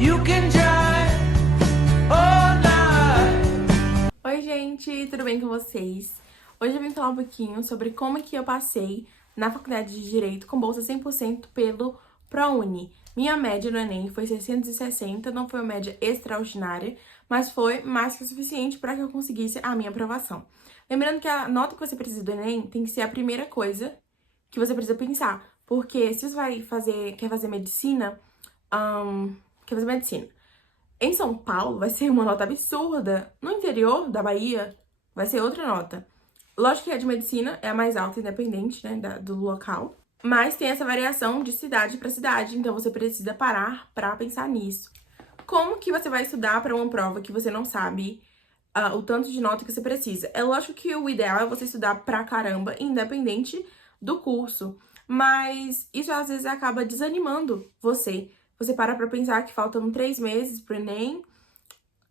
You can drive all night. Oi gente, tudo bem com vocês? Hoje eu vim falar um pouquinho sobre como que eu passei na faculdade de Direito com bolsa 100% pelo ProUni. Minha média no Enem foi 660, não foi uma média extraordinária, mas foi mais que o suficiente para que eu conseguisse a minha aprovação. Lembrando que a nota que você precisa do Enem tem que ser a primeira coisa que você precisa pensar, porque se você quer fazer medicina, em São Paulo vai ser uma nota absurda, no interior da Bahia vai ser outra nota. Lógico que a de medicina é a mais alta, independente, né, do local. Mas tem essa variação de cidade para cidade, então você precisa parar para pensar nisso. Como que você vai estudar para uma prova que você não sabe o tanto de nota que você precisa? É lógico que o ideal é você estudar pra caramba, independente do curso. Mas isso às vezes acaba desanimando você. Você para pra pensar que faltam 3 meses pro Enem,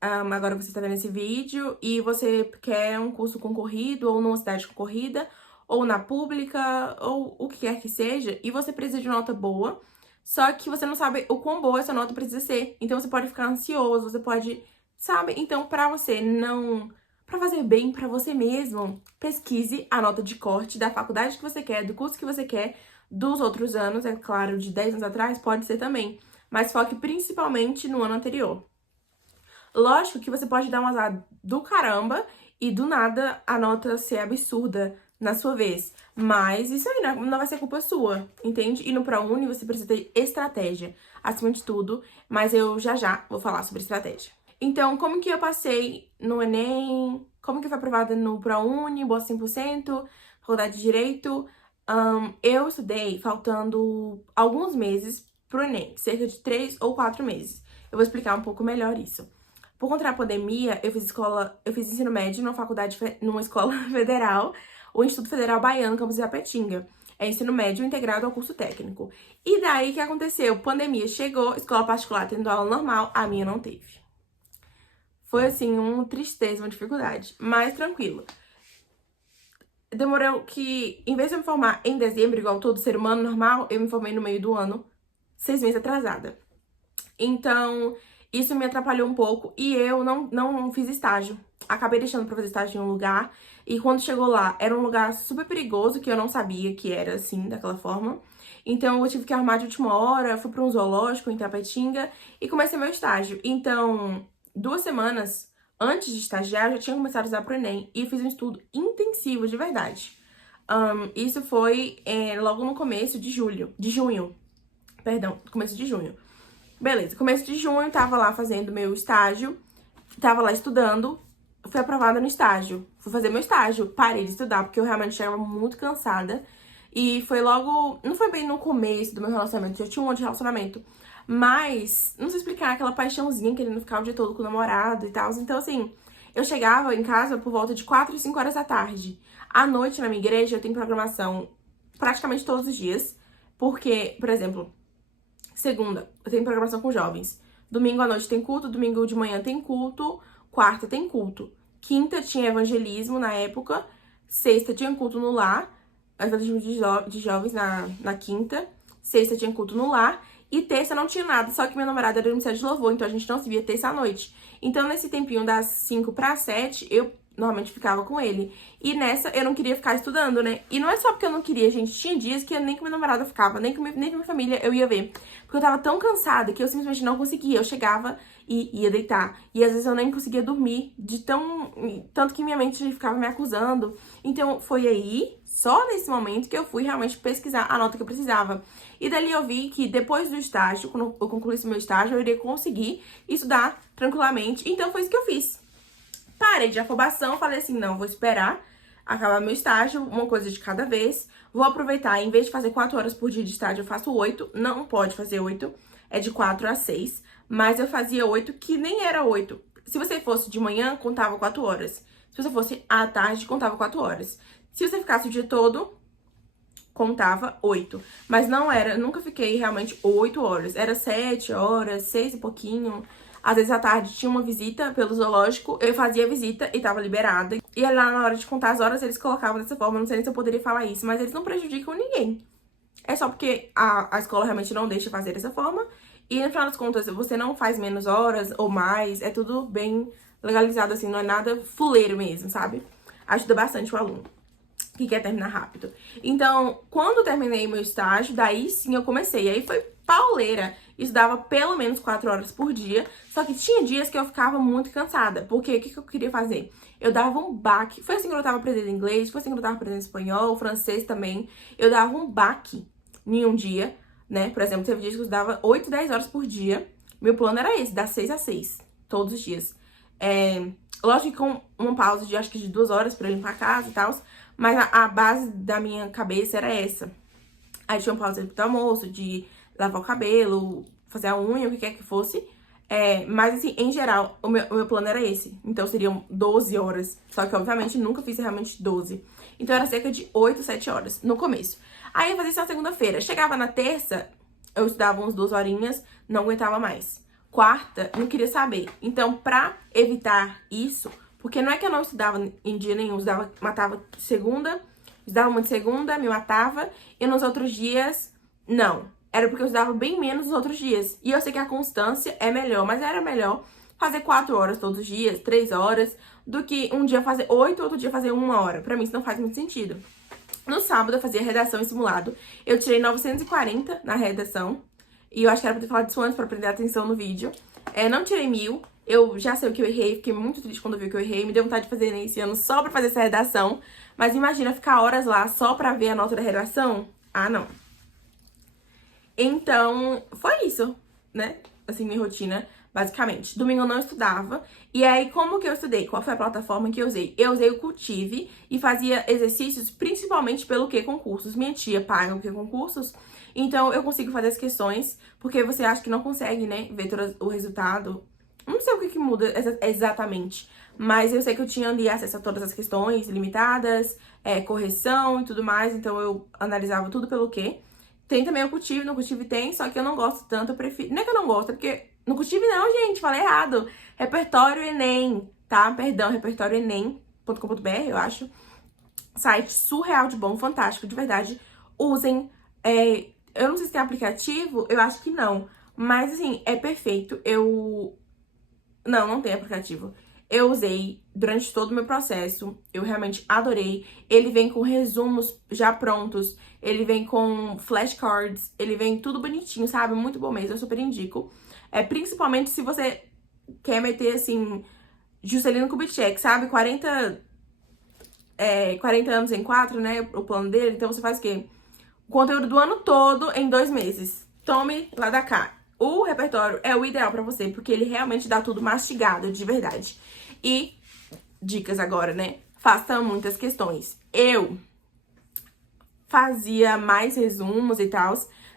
agora você tá vendo esse vídeo, e você quer um curso concorrido, ou numa cidade concorrida, ou na pública, ou o que quer que seja, e você precisa de nota boa, só que você não sabe o quão boa essa nota precisa ser. Então você pode ficar ansioso, você pode, sabe? Então pra fazer bem pra você mesmo, pesquise a nota de corte da faculdade que você quer, do curso que você quer, dos outros anos, é claro, de 10 anos atrás, pode ser também, mas foque principalmente no ano anterior. Lógico que você pode dar um azar do caramba e do nada a nota ser absurda na sua vez. Mas isso aí não vai ser culpa sua, entende? E no ProUni você precisa ter estratégia, acima de tudo. Mas eu já vou falar sobre estratégia. Então, como que eu passei no Enem? Como que eu fui aprovada no ProUni, bolsa 100%, faculdade de Direito? Eu estudei faltando alguns meses pro Enem, cerca de 3 ou 4 meses. Eu vou explicar um pouco melhor isso. Por conta da pandemia, eu fiz ensino médio numa escola federal, o Instituto Federal Baiano, campus de Ipatinga. É ensino médio integrado ao curso técnico. E daí, o que aconteceu? Pandemia chegou, escola particular tendo aula normal, a minha não teve. Foi, assim, uma tristeza, uma dificuldade, mas tranquilo. Demorou que, em vez de eu me formar em dezembro, igual todo ser humano normal, eu me formei no meio do ano, 6 meses atrasada. Então, isso me atrapalhou um pouco e eu não fiz estágio. Acabei deixando pra fazer estágio em um lugar e quando chegou lá, era um lugar super perigoso que eu não sabia que era assim, daquela forma. Então, eu tive que arrumar de última hora, fui pra um zoológico em Itapetinga e comecei meu estágio. Então, 2 semanas antes de estagiar, eu já tinha começado a usar pro Enem e fiz um estudo intensivo, de verdade. Isso foi logo no começo de junho. Beleza, começo de junho, tava lá fazendo meu estágio, tava lá estudando, fui aprovada no estágio. Fui fazer meu estágio, parei de estudar, porque eu realmente estava muito cansada. E foi logo, não foi bem no começo do meu relacionamento, já tinha um monte de relacionamento. Mas, não sei explicar, aquela paixãozinha, querendo ficar o dia todo com o namorado e tal. Então, assim, eu chegava em casa por volta de 4 e 5 horas da tarde. À noite, na minha igreja, eu tenho programação praticamente todos os dias. Porque, por exemplo, segunda, eu tenho programação com jovens. Domingo à noite tem culto, domingo de manhã tem culto, quarta tem culto. Quinta tinha evangelismo na época, sexta tinha culto no lar, evangelismo de jovens na quinta, sexta tinha culto no lar, e terça não tinha nada, só que meu namorado era do Ministério de Louvor, então a gente não se via terça à noite. Então nesse tempinho das 5 para 7, eu normalmente ficava com ele. E nessa, eu não queria ficar estudando, né? E não é só porque eu não queria, gente. Tinha dias que eu nem com meu namorado ficava, nem com minha família eu ia ver. Porque eu tava tão cansada que eu simplesmente não conseguia. Eu chegava e ia deitar. E às vezes eu nem conseguia dormir, tanto que minha mente ficava me acusando. Então foi aí, só nesse momento, que eu fui realmente pesquisar a nota que eu precisava. E dali eu vi que depois do estágio, quando eu concluísse meu estágio, eu iria conseguir estudar tranquilamente. Então foi isso que eu fiz. Parei de afobação, falei assim, não, vou esperar acabar meu estágio, uma coisa de cada vez. Vou aproveitar, em vez de fazer 4 horas por dia de estágio, eu faço 8. Não pode fazer 8, é de 4 a 6. Mas eu fazia 8, que nem era 8. Se você fosse de manhã, contava 4 horas. Se você fosse à tarde, contava 4 horas. Se você ficasse o dia todo, contava 8. Mas não era, nunca fiquei realmente 8 horas. Era 7 horas, 6 e pouquinho. Às vezes à tarde tinha uma visita pelo zoológico, eu fazia a visita e tava liberada. E lá na hora de contar as horas eles colocavam dessa forma, não sei nem se eu poderia falar isso, mas eles não prejudicam ninguém. É só porque a escola realmente não deixa fazer dessa forma E no final das contas, você não faz menos horas ou mais, é tudo bem legalizado, assim, não é nada fuleiro mesmo, sabe? Ajuda bastante o aluno que quer terminar rápido. Então, quando eu terminei meu estágio, daí sim eu comecei. Aí foi pauleira. Estudava pelo menos 4 horas por dia. Só que tinha dias que eu ficava muito cansada. Porque o que eu queria fazer? Eu dava um baque. Foi assim que eu tava aprendendo inglês, foi assim que eu tava aprendendo espanhol, francês também. Eu dava um baque em um dia, né? Por exemplo, teve dias que eu estudava 8, 10 horas por dia. Meu plano era esse, das 6 às 6, todos os dias. Lógico que com uma pausa de acho que de 2 horas pra eu limpar a casa e tal. Mas a base da minha cabeça era essa. Aí tinha uma pausa do almoço, de lavar o cabelo, fazer a unha, o que quer que fosse. Mas assim, em geral, o meu plano era esse. Então seriam 12 horas. Só que, obviamente, nunca fiz realmente 12. Então era cerca de 8, 7 horas no começo. Aí eu fazia isso na segunda-feira. Chegava na terça, eu estudava uns 2 horinhas, não aguentava mais. Quarta, não queria saber. Então, pra evitar isso, porque não é que eu não estudava em dia nenhum, estudava, matava segunda, estudava muito segunda, me matava, e nos outros dias, não. Era porque eu estudava bem menos nos outros dias. E eu sei que a constância é melhor, mas era melhor fazer 4 horas todos os dias, 3 horas, do que um dia fazer 8, outro dia fazer 1 hora. Pra mim isso não faz muito sentido. No sábado eu fazia redação e simulado. Eu tirei 940 na redação. E eu acho que era pra ter falado disso antes pra prender atenção no vídeo. Não tirei 1000. Eu já sei o que eu errei. Fiquei muito triste quando eu vi o que eu errei. Me deu vontade de fazer esse ano só pra fazer essa redação. Mas imagina ficar horas lá só pra ver a nota da redação? Ah, não. Então, foi isso, né? Assim, minha rotina, basicamente. Domingo eu não estudava. E aí, como que eu estudei? Qual foi a plataforma que eu usei? Eu usei o Cultive e fazia exercícios principalmente pelo que concursos. Minha tia paga o que concursos. Então, eu consigo fazer as questões, porque você acha que não consegue, né, ver todo o resultado. Não sei o que muda exatamente, mas eu sei que eu tinha ali acesso a todas as questões limitadas, correção e tudo mais, então eu analisava tudo pelo quê. Tem também o Cultive, no Cultive tem, só que eu não gosto tanto, eu prefiro... Não é que eu não gosto, é porque... No Cultive não, gente, falei errado. Repertório Enem, tá? Perdão, repertórioenem.com.br, eu acho. Site surreal de bom, fantástico, de verdade. Usem. Eu não sei se tem aplicativo, eu acho que não. Mas, assim, é perfeito. Não tem aplicativo. Eu usei durante todo o meu processo, eu realmente adorei. Ele vem com resumos já prontos, ele vem com flashcards, ele vem tudo bonitinho, sabe? Muito bom mesmo, eu super indico. Principalmente se você quer meter, assim, Juscelino Kubitschek, sabe? 40 anos em 4, né? O plano dele, então você faz o quê? O conteúdo do ano todo em 2 meses. Tome lá da cá. O repertório é o ideal pra você, porque ele realmente dá tudo mastigado, de verdade. E, dicas agora, né? Faça muitas questões. Eu fazia mais resumos e tal,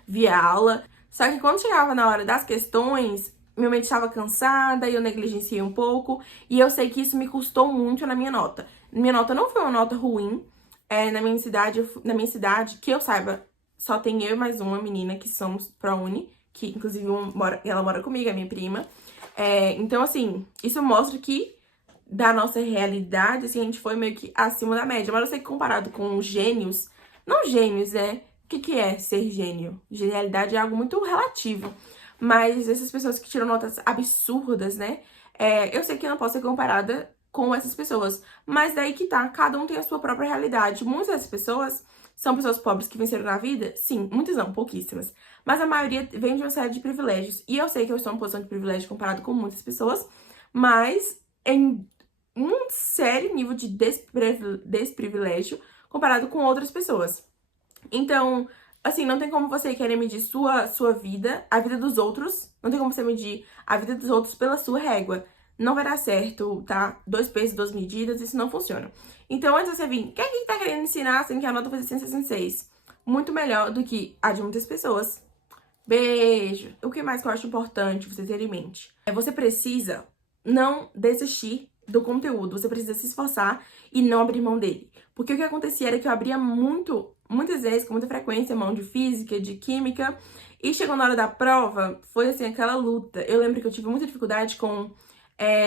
via aula. Só que quando chegava na hora das questões, minha mente estava cansada e eu negligenciei um pouco. E eu sei que isso me custou muito na minha nota. Minha nota não foi uma nota ruim. Na minha cidade, que eu saiba, só tem eu e mais uma menina que somos ProUni, que inclusive ela mora comigo, é minha prima. Então, assim, isso mostra que da nossa realidade, assim, a gente foi meio que acima da média. Mas eu sei que comparado com gênios, não gênios, né? O que é ser gênio? Genialidade é algo muito relativo. Mas essas pessoas que tiram notas absurdas, né? Eu sei que eu não posso ser comparada com essas pessoas. Mas daí que tá, cada um tem a sua própria realidade. Muitas dessas pessoas são pessoas pobres que venceram na vida? Sim, muitas não, pouquíssimas. Mas a maioria vem de uma série de privilégios. E eu sei que eu estou em posição de privilégio comparado com muitas pessoas, mas em um sério nível de desprivilégio comparado com outras pessoas. Então, assim, não tem como você querer medir sua vida, a vida dos outros. Não tem como você medir a vida dos outros pela sua régua. Não vai dar certo, tá? 2 pesos, 2 medidas, isso não funciona. Então, antes de você vir, quem é que tá querendo ensinar sendo que a nota foi 166? Muito melhor do que a de muitas pessoas. Beijo! O que mais que eu acho importante você ter em mente? Você precisa não desistir do conteúdo, você precisa se esforçar e não abrir mão dele. Porque o que acontecia era que eu abria muitas vezes, com muita frequência, mão de física, de química, e chegou na hora da prova, foi assim, aquela luta. Eu lembro que eu tive muita dificuldade com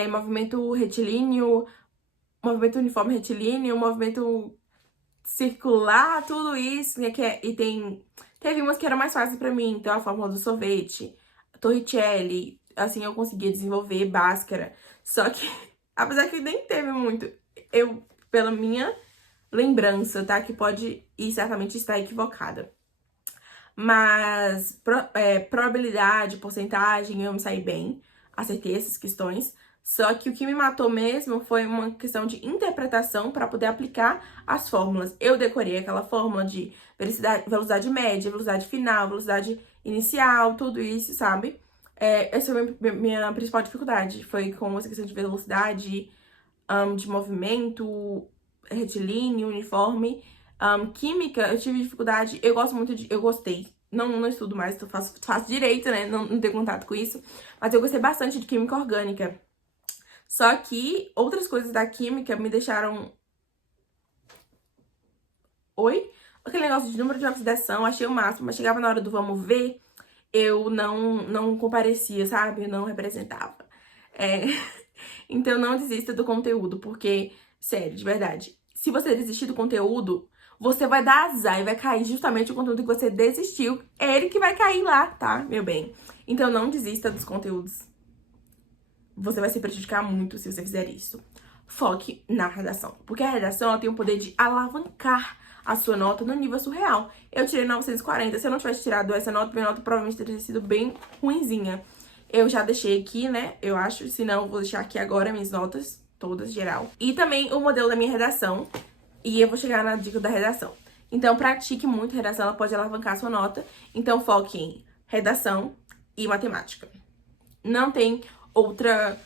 movimento retilíneo, movimento uniforme retilíneo, movimento circular, tudo isso, né, teve umas que eram mais fáceis pra mim, então a fórmula do sorvete, Torricelli, assim, eu conseguia desenvolver, Bhaskara. Só que, apesar que nem teve muito, pela minha lembrança, tá? Que pode ir certamente estar equivocada. Mas probabilidade, porcentagem, eu me saí bem, acertei essas questões. Só que o que me matou mesmo foi uma questão de interpretação para poder aplicar as fórmulas. Eu decorei aquela fórmula de velocidade média, velocidade final, velocidade inicial, tudo isso, sabe? Essa foi a minha principal dificuldade. Foi com essa questão de velocidade, de movimento, retilíneo, uniforme. Química, eu tive dificuldade, eu gostei. Não estudo mais, faço direito, né? Não tenho contato com isso. Mas eu gostei bastante de química orgânica. Só que outras coisas da química me deixaram... Oi? Aquele negócio de número de oxidação, achei o máximo, mas chegava na hora do vamos ver, eu não comparecia, sabe? Eu não representava. Então não desista do conteúdo, porque, sério, de verdade, se você desistir do conteúdo, você vai dar azar e vai cair justamente o conteúdo que você desistiu. É ele que vai cair lá, tá, meu bem? Então não desista dos conteúdos. Você vai se prejudicar muito se você fizer isso. Foque na redação, porque a redação ela tem o poder de alavancar a sua nota no nível surreal. Eu tirei 940, se eu não tivesse tirado essa nota, minha nota provavelmente teria sido bem ruinzinha. Eu já deixei aqui, né, eu acho, se não, eu vou deixar aqui agora minhas notas, todas, geral. E também o modelo da minha redação, e eu vou chegar na dica da redação. Então, pratique muito redação, ela pode alavancar a sua nota. Então, foque em redação e matemática. Não tem outra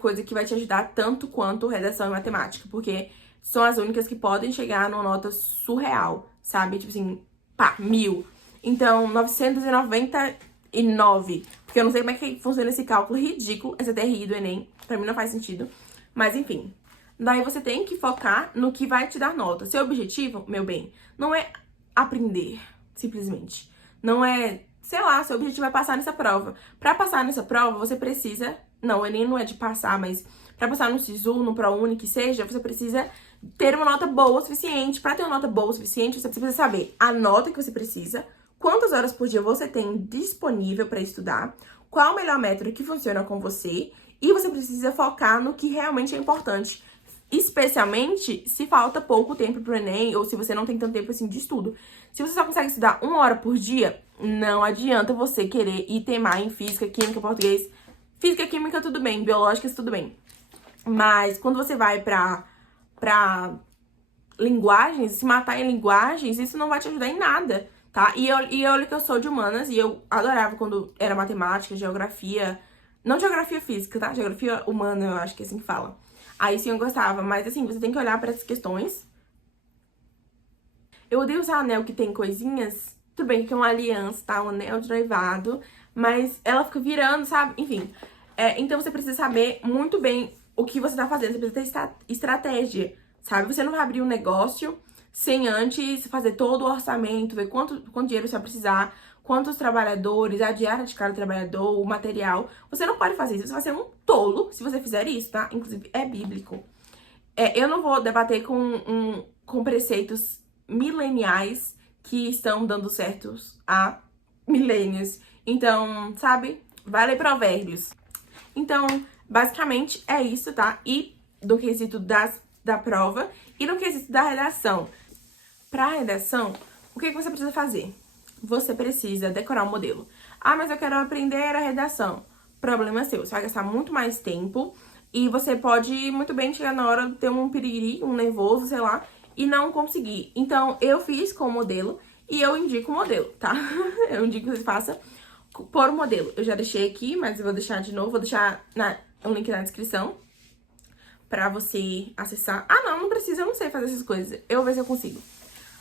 coisa que vai te ajudar tanto quanto redação e matemática, porque são as únicas que podem chegar numa nota surreal, sabe? Tipo assim, pá, 1000. Então, 999, porque eu não sei como é que funciona esse cálculo ridículo, essa TRI do Enem, pra mim não faz sentido, mas enfim. Daí você tem que focar no que vai te dar nota. Seu objetivo, meu bem, não é aprender, simplesmente. Não é, sei lá, seu objetivo é passar nessa prova. Pra passar nessa prova, você precisa... Não, o Enem não é de passar, mas pra passar no SISU, no ProUni, que seja, você precisa ter uma nota boa o suficiente. Pra ter uma nota boa o suficiente, você precisa saber a nota que você precisa, quantas horas por dia você tem disponível pra estudar, qual o melhor método que funciona com você, e você precisa focar no que realmente é importante. Especialmente se falta pouco tempo pro Enem, ou se você não tem tanto tempo assim de estudo. Se você só consegue estudar 1 hora por dia, não adianta você querer ir teimar em física, química, português. Física, química, tudo bem, biológicas, tudo bem. Mas quando você vai pra linguagens, se matar em linguagens, isso não vai te ajudar em nada, tá? E olha que eu sou de humanas, e eu adorava quando era matemática, geografia... Não geografia física, tá? Geografia humana, eu acho que é assim que fala. Aí sim eu gostava, mas assim, você tem que olhar pra essas questões. Eu odeio usar anel que tem coisinhas. Tudo bem que é uma aliança, tá? Um anel de noivado. Mas ela fica virando, sabe? Enfim. Então você precisa saber muito bem o que você tá fazendo. Você precisa ter estratégia, sabe? Você não vai abrir um negócio sem antes fazer todo o orçamento, ver quanto dinheiro você vai precisar, quantos trabalhadores, a diária de cada trabalhador, o material. Você não pode fazer isso. Você vai ser um tolo se você fizer isso, tá? Inclusive, é bíblico. Eu não vou debater com preceitos mileniais que estão dando certos há milênios. Então, sabe? Vai ler Provérbios. Então, basicamente é isso, tá? E do quesito da prova e no quesito da redação. Pra redação, o que você precisa fazer? Você precisa decorar o modelo. Ah, mas eu quero aprender a redação. Problema seu. Você vai gastar muito mais tempo e você pode muito bem chegar na hora de ter um piriri, um nervoso, sei lá, e não conseguir. Então, eu fiz com o modelo e eu indico o modelo, tá? Eu indico que você faça por modelo. Eu já deixei aqui, mas eu vou deixar de novo. Vou deixar um link na descrição pra você acessar. Ah, não precisa. Eu não sei fazer essas coisas. Eu vou ver se eu consigo.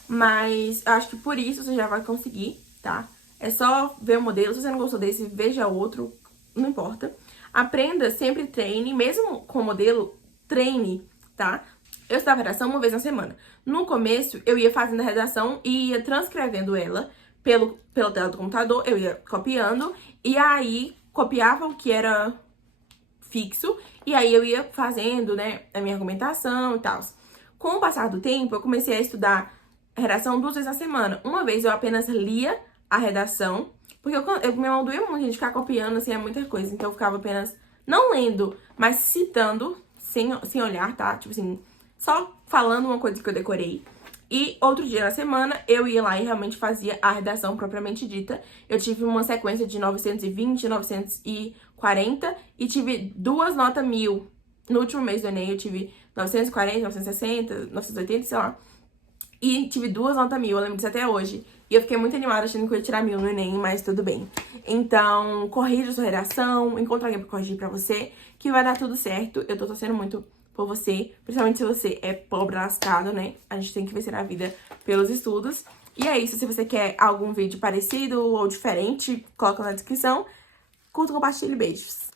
Mas eu acho que por isso você já vai conseguir, tá? É só ver o modelo. Se você não gostou desse, veja outro. Não importa. Aprenda, sempre treine. Mesmo com o modelo, treine, tá? Eu estudava redação uma vez na semana. No começo, eu ia fazendo a redação e ia transcrevendo ela pela tela do computador. Eu ia copiando e aí copiava o que era fixo. E aí eu ia fazendo, né, a minha argumentação e tal. Com o passar do tempo, eu comecei a estudar redação 2 vezes na semana. Uma vez eu apenas lia a redação, Porque minha mão doía muito, a gente ficar copiando, assim, é muita coisa. Então eu ficava apenas, não lendo, mas citando, sem olhar, tá? Tipo assim, só falando uma coisa que eu decorei. E outro dia na semana, eu ia lá e realmente fazia a redação propriamente dita. Eu tive uma sequência de 920, 940 e tive 2 notas 1000. No último mês do Enem eu tive 940, 960, 980, sei lá. E tive 2 notas 1000, eu lembro disso até hoje. E eu fiquei muito animada achando que eu ia tirar 1000 no Enem, mas tudo bem. Então, corrija sua redação, encontra alguém pra corrigir pra você, que vai dar tudo certo. Eu tô torcendo muito por você, principalmente se você é pobre lascado, né? A gente tem que vencer na vida pelos estudos. E é isso, se você quer algum vídeo parecido ou diferente, coloca na descrição. Curta, compartilhe, beijos.